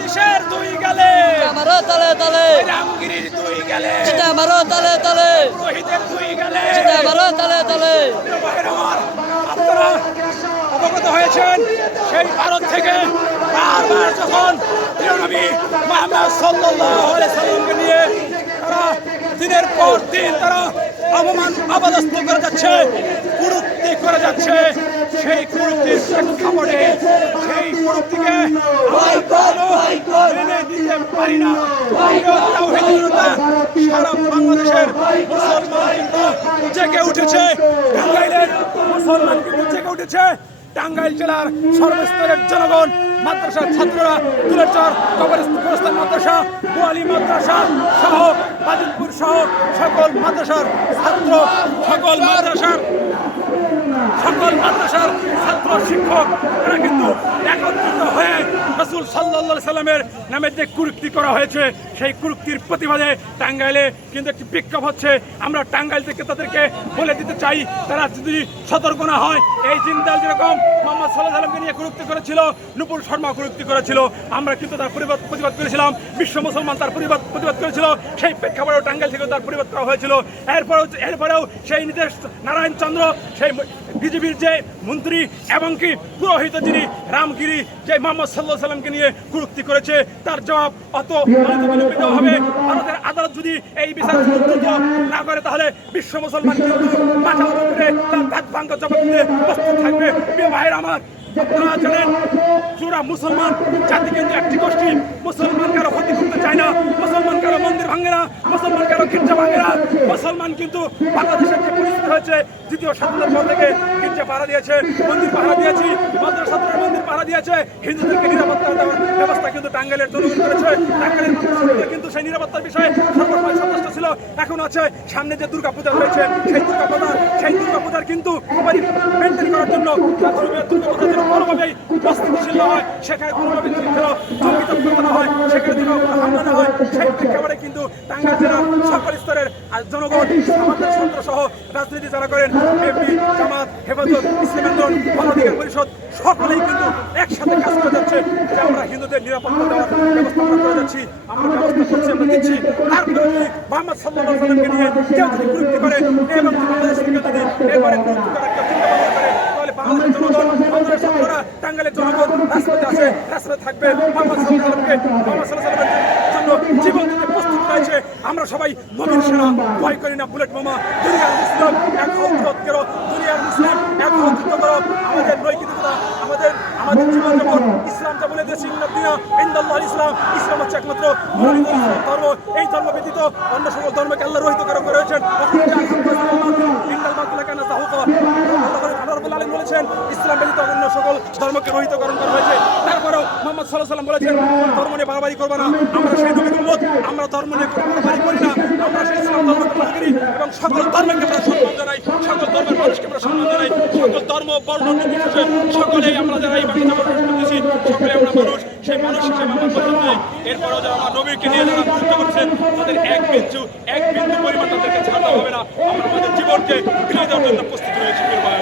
দেশের দুই গেলে আমারও তালে তালে, রামগিরির দুই গেলে আমারও তালে তালে, পুরোহিতের দুই গেলে আমারও তালে তালে। আপনারা অবগত হয়েছেন সেই ভারত থেকে বারবার যখন প্রিয় নবী মুহাম্মদ সাল্লাল্লাহু আলাইহি সাল্লামকে নিয়ে তারা দিনের পর দিন তারা অপমান অপদস্থ করে যাচ্ছে, কুরুক্তি করে যাচ্ছে, সেই কুরুক্তির প্রেক্ষাপটে সেই কুরুক্তিকে মেনে দিতে পারি না। সারা বাংলাদেশের মুসলমান কিন্তু জেগে উঠেছে, টাঙ্গাইলের মুসলমান কিন্তু জেগে উঠেছে। টাঙ্গাইল জেলার সর্বস্তরের জনগণ, মাদ্রাসার ছাত্ররা, তুলেচর কবরস্থান মাদ্রাসা, বোয়ালি মাদ্রাসা সহ বাজিতপুর সহ সকল মাদ্রাসার ছাত্র, সকল মাদ্রাসার ছাত্র শিক্ষক এরা কিন্তু একত্রিত হয়ে রাসূল সাল্লাল্লাহু আলাইহি সাল্লামের নামে যে কুরুক্তি করা হয়েছে সেই কুরুক্তির প্রতিবাদে টাঙ্গাইলে কিন্তু একটি বিক্ষোভ হচ্ছে। আমরা টাঙ্গাইল থেকে তাদেরকে বলে দিতে চাই, তারা যদি সতর্ক না হয়, এই জিন্দাল যেরকম মোহাম্মদ সাল্লাল্লাহু আলাইহি সাল্লামকে নিয়ে কুরুক্তি করেছিল, নুপুর শর্মা কুরুক্তি করেছিল, আমরা কিন্তু তার প্রতিবাদ করেছিলাম, বিশ্ব মুসলমান তার প্রতিবাদ করেছিল, সেই প্রেক্ষাপটেও টাঙ্গাইল থেকে তার প্রতিবাদ করা হয়েছিল। এরপরেও সেই নির্দেশ নারায়ণ চন্দ্র, সেই বিজেপির যে মন্ত্রী এবং কি পুরোহিত যিনি রামগিরি যে মোহাম্মদ সাল্লাল্লাহু আলাইহি সাল্লামকে নিয়ে কুরুক্তি করেছে, তার জবাব অত বিলম্বিত হবে। ভারতের আদালত যদি এই বিচার না করে তাহলে বিশ্ব মুসলমান কিন্তু মাথা উঁচু করে তার দাঁত ভাঙা জবাব দিতে প্রস্তুত থাকবে। প্রিয় ভাইয়ের আমার, আপনারা জানেন পুরা মুসলমান জাতি কিন্তু একটি গোষ্ঠী, মুসলমান কারো ক্ষতি করতে চায় না, মুসলমান কারো মন্দির ভাঙে না, মুসলমান কারো গির্জা ভাঙে না। মুসলমান কিন্তু বাংলাদেশের যে পরিস্থিতি হয়েছে, দ্বিতীয় স্বাধীনতার পর থেকে গির্জা পাহারা দিয়েছে, মন্দির পাহারা দিয়েছি, মাদ্রাসার মন্দির পাহারা দিয়েছে, হিন্দুদেরকে নিরাপত্তা দেওয়ার ব্যবস্থা কিন্তু টাঙ্গাইলের জনগণ করেছে। টাঙ্গাইলের মানুষরা কিন্তু সেই নিরাপত্তার বিষয়ে সর্বসময় সন্তুষ্ট ছিল। এখন আছে সামনে যে দুর্গাপূজা রয়েছে, সেই দুর্গাপূজার কিন্তু মেনটেন করার জন্য দুর্গাপূজার জন্য কোনোভাবেই প্রস্তুতিশীল হয়, সেখানে কোনোভাবে জঙ্গি তৎপরতা না হয়, সেখানে কোনো হামলা না হয়, সেই প্রেক্ষাপটে কিন্তু টাঙ্গাইল জেলার সকল স্তরের জনগণ, আমাদের ছাত্র সহ রাজনীতি যারা করেন, বিএনপি, জামাত, হেফাজত, ইসলামী আন্দোলন, গণ অধিকার পরিষদ সকলেই কিন্তু একসাথে কাজ করে যাচ্ছে যে আমরা হিন্দুদের নিরাপত্তা দেওয়ার ব্যবস্থা করে যাচ্ছি, আমরা ব্যবস্থা করছি, আমরা দিচ্ছি। তারপরে যদি মোহাম্মদ সাল্লাল্লাহু আলাইহি সাল্লামকে নিয়ে কেউ যদি কুরুক্তি করে এবং বাংলাদেশ থেকে যদি এবারে কুরুক্তি করার একটা চিন্তা ভাবনা করে, তাহলে বাংলাদেশের জনগণ, বাংলাদেশের ছাত্ররা, টাঙ্গাইলের জনগণ রাজপথে আছে, রাজপথে থাকবে। মোহাম্মদ সাল্লাল্লাহু আলাইহি সাল্লামের জন্য জীবন দিতে প্রস্তুত রয়েছে। আমরা সবাই নবীর সেনা, ভয় করি না বুলেট বোমা। দুনিয়ার মুসলিম এক হৌত করো, দুনিয়ার মুসলিম এক হৌত করো। আমাদের নৈতিকতা, আমাদের জীবন যেমন ইসলাম যা বলে দিয়েছে, ইসলাম হচ্ছে একমাত্র ইসলাম ধর্ম। এই ধর্ম ব্যতীত অন্য সকল ধর্মকে আল্লাহ রহিতকরণ করে রয়েছেন। বলেছেন ইসলাম ব্যতীত অন্য সকল ধর্মকে রহিতকরণ করা হয়েছে। তারপরেও মোহাম্মদ সাল্লাল্লাহু আলাইহি সাল্লাম বলেছেন ধর্ম নিয়ে বাড়াবাড়ি করবে না। আমরা সেই নবীর উম্মত, আমরা ধর্ম নিয়ে বাড়াবাড়ি করি না, আমরা সেই ইসলাম ধর্মকে পালন করি এবং সকল ধর্মকে আমরা সম্মান জানাই, সকল ধর্মের মানুষকে আমরা সম্মান জানাই, সকল ধর্ম বর্ণ নির্বিশেষে সকলেই আমরা যারা এই বাংলা করতেছি, সকলে আমরা মানুষ, সেই মানুষ হিসেবে আমরা পছন্দ করি। এরপরেও যারা আমার নবীকে নিয়ে যারা গুরুত্ব করছেন, তাদের এক বিন্দু পরিমাণ তাদেরকে ছাড়তে হবে না। আমরা আমাদের জীবনকে ফিরিয়ে দেওয়ার জন্য প্রস্তুত রয়েছি। ধন্যবাদ।